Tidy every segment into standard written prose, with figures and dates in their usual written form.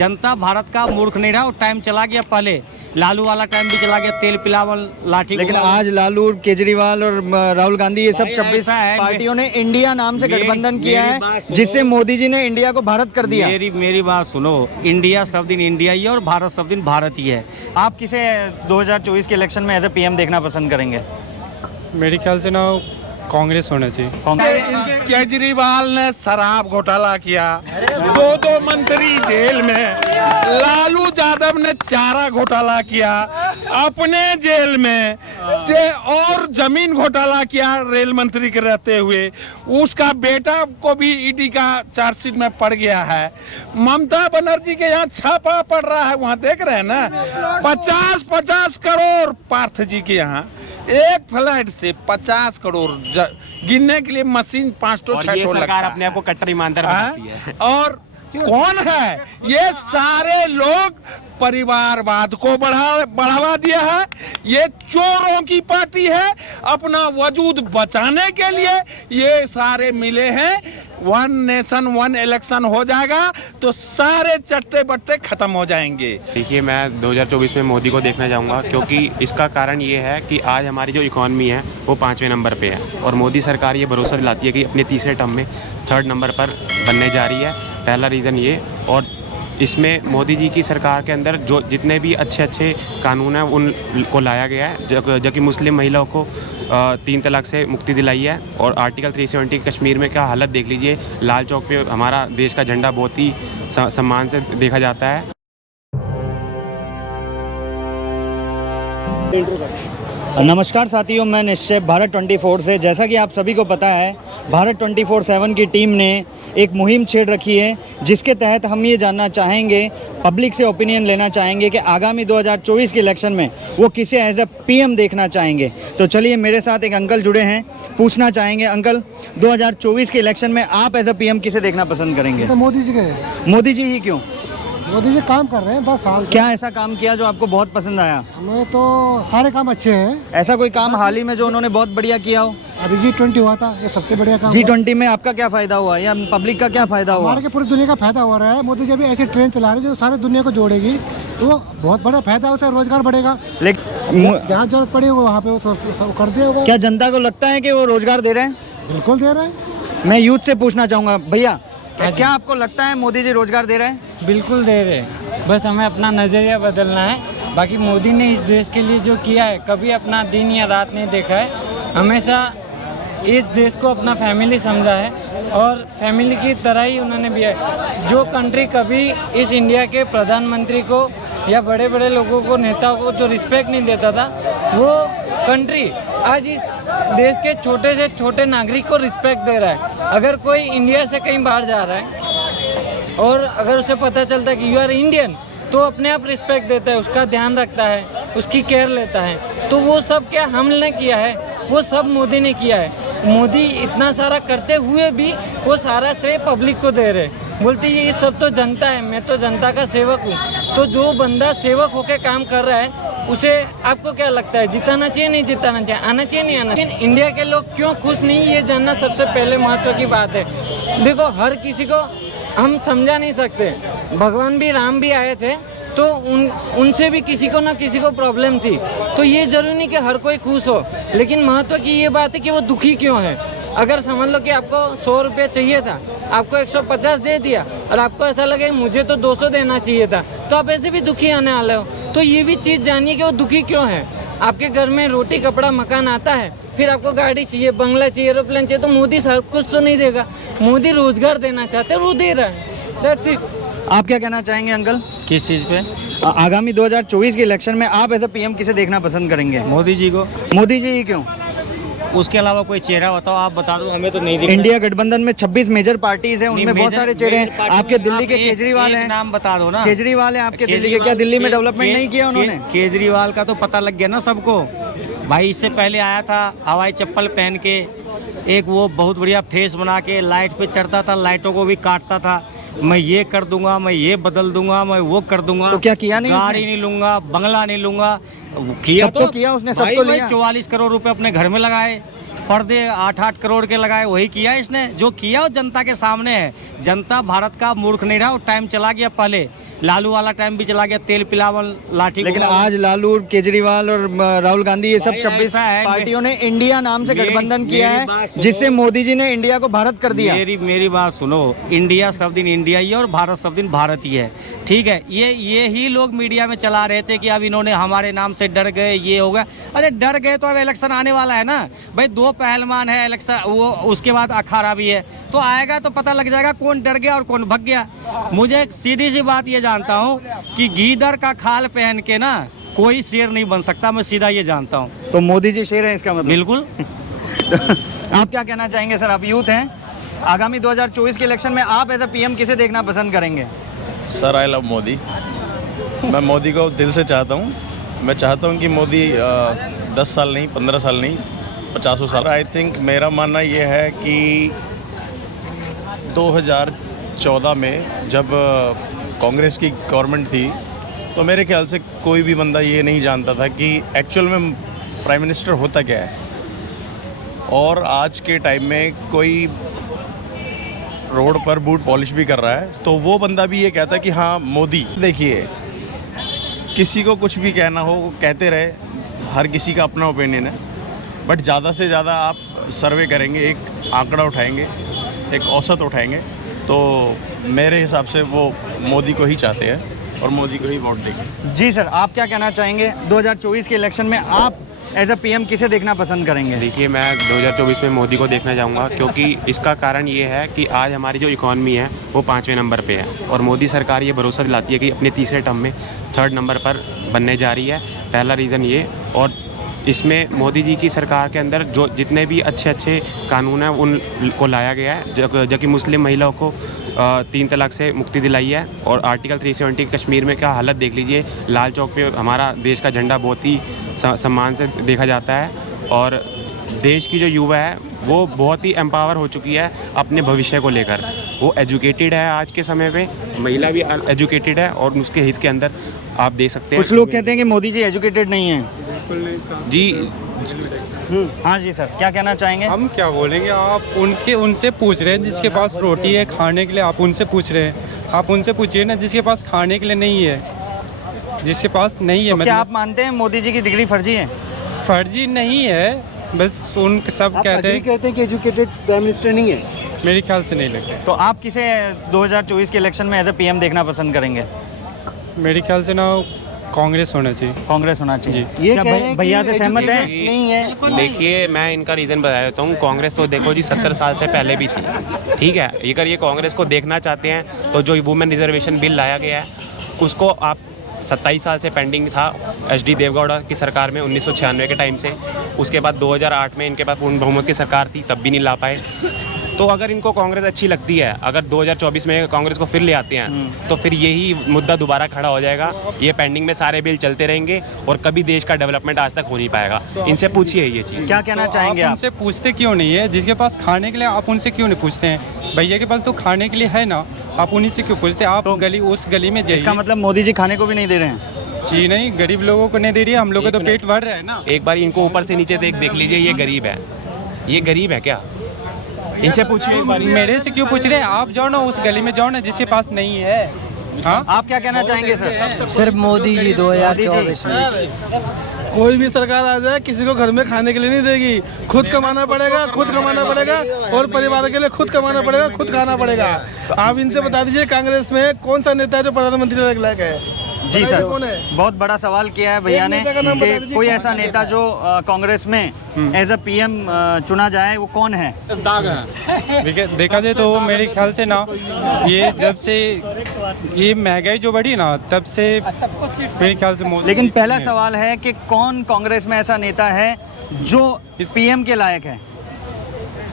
जनता भारत का मूर्ख नहीं रहा, वो टाइम चला गया। पहले लालू वाला टाइम भी चला गया, तेल पिलावन लाठी। लेकिन आज लालू, केजरीवाल और राहुल गांधी ये सब भाई 26 ऐसा है, पार्टियों ने इंडिया नाम से गठबंधन किया मेरी बात है, सुनो। जिससे मोदी जी ने इंडिया को भारत कर दिया। मेरी बात सुनो, इंडिया सब दिन इंडिया ही है और भारत सब दिन भारत ही है। आप किसे 2024 के इलेक्शन में एज ए पीएम देखना पसंद करेंगे? मेरे ख्याल से ना कांग्रेस होना चाहिए। कांग्रेस। केजरीवाल ने शराब घोटाला किया, दो मंत्री जेल में। लालू यादव ने चारा घोटाला किया अपने जेल में, और जमीन घोटाला किया रेल मंत्री के रहते हुए। उसका बेटा को भी ईडी का चार्जशीट में पड़ गया है। ममता बनर्जी के यहाँ छापा पड़ रहा है, वहाँ देख रहे हैं ना, 50-50 करोड़ पार्थ जी के यहाँ एक फ्लाइट से 50 करोड़ गिनने के लिए मशीन 5-6 सरकार अपने आप को कट्टर ईमानदार बताती है। और कौन है ये सारे लोग? परिवारवाद को बढ़ावा दिया है। ये चोरों की पार्टी है। अपना वजूद बचाने के लिए ये सारे मिले हैं। 1 नेशन 1 इलेक्शन हो जाएगा तो सारे चट्टे बट्टे खत्म हो जाएंगे। देखिए, मैं 2024 में मोदी को देखना चाहूँगा, क्योंकि इसका कारण ये है कि आज हमारी जो इकॉनमी है वो 5वें नंबर पे है, और मोदी सरकार ये भरोसा दिलाती है कि अपने तीसरे टर्म में 3rd नंबर पर बनने जा रही है। पहला रीज़न ये, और इसमें मोदी जी की सरकार के अंदर जो जितने भी अच्छे कानून हैं उनको लाया गया है, जो कि मुस्लिम महिलाओं को 3 तलाक से मुक्ति दिलाई है। और आर्टिकल 370 कश्मीर में क्या हालत देख लीजिए, लाल चौक पे हमारा देश का झंडा बहुत ही सम्मान से देखा जाता है। नमस्कार साथियों, मैं निश्चय भारत 24 से। जैसा कि आप सभी को पता है, भारत 24/7 की टीम ने एक मुहिम छेड़ रखी है, जिसके तहत हम ये जानना चाहेंगे, पब्लिक से ओपिनियन लेना चाहेंगे कि आगामी 2024 के इलेक्शन में वो किसे एज ए पीएम देखना चाहेंगे। तो चलिए, मेरे साथ एक अंकल जुड़े हैं, पूछना चाहेंगे। अंकल, 2024 के इलेक्शन में आप एज ए पीएम किसे देखना पसंद करेंगे? तो मोदी जी के। मोदी जी ही क्यों? मोदी जी काम कर रहे हैं 10 साल। क्या ऐसा काम किया जो आपको बहुत पसंद आया? हमें तो सारे काम अच्छे हैं। ऐसा कोई काम हाल ही में जो उन्होंने बहुत बढ़िया किया हो? अभी G20 हुआ था, ये सबसे बढ़िया काम। G20 में आपका क्या फायदा हुआ या पब्लिक का क्या फायदा हुआ? हमारे के पूरी दुनिया का फायदा हो रहा है। मोदी जी अभी ऐसी ट्रेन चला रहे हैं जो सारी दुनिया को जोड़ेगी, तो वो बहुत बड़ा फायदा है, उससे रोजगार बढ़ेगा। लेकिन जहाँ जरूरत पड़ी वहाँ पे वो कर दिया होगा। क्या जनता को लगता है कि वो रोजगार दे रहे हैं? बिल्कुल दे रहे हैं। मैं यूथ से पूछना चाहूँगा, भैया क्या आपको लगता है मोदी जी रोजगार दे रहे हैं? बिल्कुल दे रहे हैं, बस हमें अपना नज़रिया बदलना है। बाकी मोदी ने इस देश के लिए जो किया है, कभी अपना दिन या रात नहीं देखा है। हमेशा इस देश को अपना फैमिली समझा है, और फैमिली की तरह ही उन्होंने भी है। जो कंट्री कभी इस इंडिया के प्रधानमंत्री को या बड़े बड़े लोगों को, नेताओं को जो रिस्पेक्ट नहीं देता था, वो कंट्री आज इस देश के छोटे से छोटे नागरिक को रिस्पेक्ट दे रहा है। अगर कोई इंडिया से कहीं बाहर जा रहा है और अगर उसे पता चलता है कि यू आर इंडियन, तो अपने आप रिस्पेक्ट देता है, उसका ध्यान रखता है, उसकी केयर लेता है। तो वो सब क्या हमने किया है, वो सब मोदी ने किया है। मोदी इतना सारा करते हुए भी वो सारा श्रेय पब्लिक को दे रहे, बोलते ये सब तो जनता है, मैं तो जनता का सेवक हूँ। तो जो बंदा सेवक होकर काम कर रहा है, उसे आपको क्या लगता है, जिताना चाहिए नहीं जिताना चाहिए, आना चाहिए नहीं आना? लेकिन इंडिया के लोग क्यों खुश नहीं, ये जानना सबसे पहले महत्व की बात है। देखो, हर किसी को हम समझा नहीं सकते। भगवान भी, राम भी आए थे, तो उनसे भी किसी को ना किसी को प्रॉब्लम थी। तो ये जरूरी नहीं कि हर कोई खुश हो, लेकिन महत्व की ये बात है कि वो दुखी क्यों है। अगर समझ लो कि आपको 100 रुपये चाहिए था, आपको 150 दे दिया, और आपको ऐसा लगे मुझे तो 200 देना चाहिए था, तो आप ऐसे भी दुखी आने वाले हो। तो ये भी चीज़ जानिए कि वो दुखी क्यों है। आपके घर में रोटी कपड़ा मकान आता है, फिर आपको गाड़ी चाहिए, बंगला चाहिए, एरोप्लेन चाहिए, तो मोदी सब कुछ तो नहीं देगा। मोदी रोजगार देना चाहते हैं, वो दे रहा है। That's it. आप क्या कहना चाहेंगे अंकल? किस चीज़ पे? आगामी 2024 के इलेक्शन में आप एज ए पीएम किसे देखना पसंद करेंगे? मोदी जी को। मोदी जी ही क्यों? उसके अलावा कोई चेहरा बताओ, आप बता दो, हमें तो नहीं दिख इंडिया गठबंधन में 26 मेजर पार्टीज हैं, उनमें बहुत सारे चेहरे हैं। आपके दिल्ली के केजरीवाल हैं, नाम बता दो ना। केजरीवाल है आपके दिल्ली के। क्या दिल्ली में डेवलपमेंट नहीं किया उन्होंने? केजरीवाल का तो पता लग गया ना सबको भाई। इससे पहले आया था हवाई चप्पल पहन के, एक वो बहुत बढ़िया फेस बना के लाइट पे चढ़ता था, लाइटों को भी काटता था। मैं ये कर दूंगा, मैं ये बदल दूंगा, मैं वो कर दूंगा। तो क्या किया नहीं? गाड़ी नहीं लूंगा, बंगला नहीं लूंगा। किया सब तो किया उसने, सब तो लिया। 44 करोड़ रुपए अपने घर में लगाए, पर्दे 8-8 करोड़ के लगाए, वही किया इसने। जो किया वो जनता के सामने है। जनता भारत का मूर्ख नहीं रहा, वो टाइम चला गया। पहले लालू वाला टाइम भी चला गया, तेल पिलावन लाठी। लेकिन आज लालू, केजरीवाल और राहुल गांधी ये सब भाई 26 ऐसा है, पार्टियों ने इंडिया नाम से मेरी- गठबंधन किया मेरी है, बात सुनो। जिससे मोदी जी ने इंडिया को भारत कर दिया। मेरी बात सुनो, इंडिया सब दिन इंडिया ही है और भारत सब दिन भारत ही है, ठीक है। ये ही लोग मीडिया में चला रहे थे कि अब इन्होंने हमारे नाम से डर गए, ये हो गया। अरे डर गए तो अब इलेक्शन आने वाला है ना भाई, 2 पहलवान है इलेक्शन, वो उसके बाद अखाड़ा भी है, तो आएगा तो पता लग जाएगा कौन डर गया और कौन भग गया। मुझे सीधी सी बात ये जानता हूँ कि गीदड़ का खाल पहन के ना कोई शेर नहीं बन सकता, मैं सीधा ये जानता हूँ। तो मोदी जी शेर है इसका मतलब? बिल्कुल। आप क्या कहना चाहेंगे सर? आप यूथ हैं, आगामी 2024 के इलेक्शन में आप एज अ पीएम किसे देखना पसंद करेंगे? Sir I love Modi. मैं मोदी को दिल से चाहता हूँ। मैं चाहता हूँ कि मोदी 10 साल नहीं, 15 साल नहीं, 50 साल। आई थिंक मेरा मानना ये है कि 2014 में जब कांग्रेस की गवर्नमेंट थी तो मेरे ख्याल से कोई भी बंदा ये नहीं जानता था कि एक्चुअल में प्राइम मिनिस्टर होता क्या है। और आज के टाइम में कोई रोड पर बूट पॉलिश भी कर रहा है तो वो बंदा भी ये कहता है कि हाँ मोदी। देखिए, किसी को कुछ भी कहना हो वो कहते रहे, हर किसी का अपना ओपिनियन है, बट ज़्यादा से ज़्यादा आप सर्वे करेंगे, एक आंकड़ा उठाएंगे, एक औसत उठाएंगे, तो मेरे हिसाब से वो मोदी को ही चाहते हैं और मोदी को ही वोट देंगे। जी सर, आप क्या कहना चाहेंगे? 2024 के इलेक्शन में आप एज अ पीएम किसे देखना पसंद करेंगे? देखिए, मैं 2024 में मोदी को देखना चाहूँगा, क्योंकि इसका कारण ये है कि आज हमारी जो इकॉनमी है वो 5वें नंबर पे है और मोदी सरकार ये भरोसा दिलाती है कि अपने तीसरे टर्म में 3rd नंबर पर बनने जा रही है। पहला रीज़न ये, और इसमें मोदी जी की सरकार के अंदर जो जितने भी अच्छे कानून हैं उनको लाया गया है, जो कि मुस्लिम महिलाओं को 3 तलाक से मुक्ति दिलाई है। और आर्टिकल 370 कश्मीर में क्या हालत देख लीजिए, लाल चौक पे हमारा देश का झंडा बहुत ही सम्मान से देखा जाता है और देश की जो युवा है वो बहुत ही एम्पावर हो चुकी है अपने भविष्य को लेकर। वो एजुकेटेड है, आज के समय पे महिला भी एजुकेटेड है और उसके हित के अंदर आप देख सकते हैं। कुछ लोग कहते हैं कि मोदी जी एजुकेटेड नहीं है। जी हाँ जी सर, क्या कहना चाहेंगे? हम क्या बोलेंगे, आप उनसे पूछ रहे हैं जिसके पास रोटी है खाने के लिए, आप उनसे पूछ रहे हैं। आप उनसे पूछिए ना जिसके पास खाने के लिए नहीं है, जिसके पास नहीं है। तो क्या आप मानते हैं मोदी जी की डिग्री फर्जी है? फर्जी नहीं है, बस उन सब कहते हैं कि एजुकेटेड प्राइम मिनिस्टर नहीं है। मेरे ख्याल से नहीं लगता। तो आप किसे 2024 के इलेक्शन में एज अ पीएम देखना पसंद करेंगे? मेरे ख्याल से ना कांग्रेस होना चाहिए। कांग्रेस होना चाहिए। ये क्या भैया से सहमत है? नहीं है। देखिए, मैं इनका रीज़न बता देता हूँ। कांग्रेस तो देखो जी 70 साल से पहले भी थी, ठीक है। अगर ये कांग्रेस को देखना चाहते हैं तो जो वुमेन रिजर्वेशन बिल लाया गया है उसको आप 27 साल से पेंडिंग था HD देवगौड़ा की सरकार में 1996 के टाइम से। उसके बाद 2008 में इनके पास पूर्ण बहुमत की सरकार थी, तब भी नहीं ला पाए। तो अगर इनको कांग्रेस अच्छी लगती है, अगर 2024 में कांग्रेस को फिर ले आते हैं तो फिर यही मुद्दा दोबारा खड़ा हो जाएगा। ये पेंडिंग में सारे बिल चलते रहेंगे और कभी देश का डेवलपमेंट आज तक हो नहीं पाएगा। इनसे पूछिए ये चीज़। क्या कहना चाहेंगे आप? उनसे पूछते क्यों नहीं है? जिसके पास खाने के लिए आप उनसे क्यों नहीं पूछते हैं? भैया के पास तो खाने के लिए है ना, आप उन्हीं से क्यों पूछते? आप उस गली में जाइए। इसका मतलब मोदी जी खाने को भी नहीं दे रहे हैं? जी नहीं, गरीब लोगों को नहीं दे रही है, हम लोगों को तो पेट भर रहा है ना। एक बार इनको ऊपर से नीचे देख लीजिए, ये गरीब है। ये गरीब है क्या? इनसे पूछिए एक बार। मेरे से क्यों पूछ रहे हैं? आप जाओ ना उस गली में, जाओ ना जिसके पास नहीं है। हाँ, आप क्या कहना चाहेंगे सर? सिर्फ मोदी जी 2024 में। कोई भी सरकार आ जाए किसी को घर में खाने के लिए नहीं देगी। खुद कमाना पड़ेगा, खुद कमाना पड़ेगा और परिवार के लिए खुद कमाना पड़ेगा, खुद खाना पड़ेगा। आप इनसे बता दीजिए कांग्रेस में कौन सा नेता है जो प्रधानमंत्री लायक है? जी सर, कौन है? बहुत बड़ा सवाल किया है भैया ने नेता का नाम बता कि दीजिए कोई कौन ऐसा है? नेता जो कांग्रेस में एज अ पीएम चुना जाए, वो कौन है? देखा जाए तो मेरे ख्याल से ना, ये जब से ये महंगाई जो बढ़ी ना तब से मेरे ख्याल से मोदी। लेकिन पहला सवाल है कि कौन कांग्रेस में ऐसा नेता है जो पीएम के लायक है?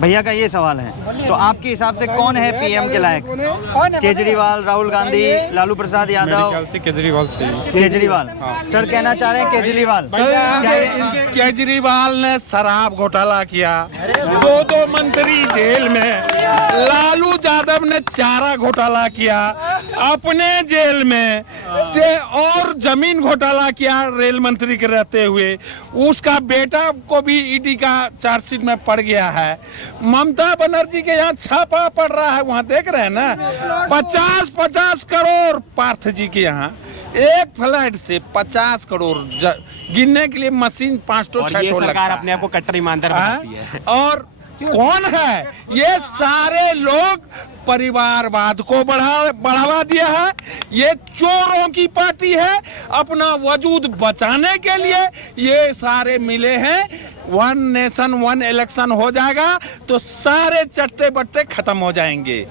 भैया का ये सवाल है। तो आपके हिसाब से कौन है पीएम के लायक? केजरीवाल, राहुल गांधी, लालू प्रसाद मेरे यादव? ख्याल से केजरीवाल से ही। केजरीवाल। सर कहना चाह रहे हैं केजरीवाल। केजरीवाल ने शराब घोटाला किया, 2 मंत्री जेल में, लालू यादव ने चारा घोटाला किया अपने जेल में, और जमीन घोटाला किया रेल मंत्री के रहते हुए, उसका बेटा को भी ईडी का चार्जशीट में पड़ गया है। ममता बनर्जी के यहाँ छापा पड़ रहा है, वहाँ देख रहे हैं ना, 50-50 करोड़ पार्थ जी के यहाँ एक फ्लैट से 50 करोड़ गिनने के लिए मशीन 5-6 सरकार अपने आप को कट्टर ईमानदार बताती है। और कौन है ये सारे लोग? परिवारवाद को बढ़ावा दिया है। ये चोरों की पार्टी है। अपना वजूद बचाने के लिए ये सारे मिले हैं। 1 नेशन 1 इलेक्शन हो जाएगा तो सारे चट्टे बट्टे खत्म हो जाएंगे।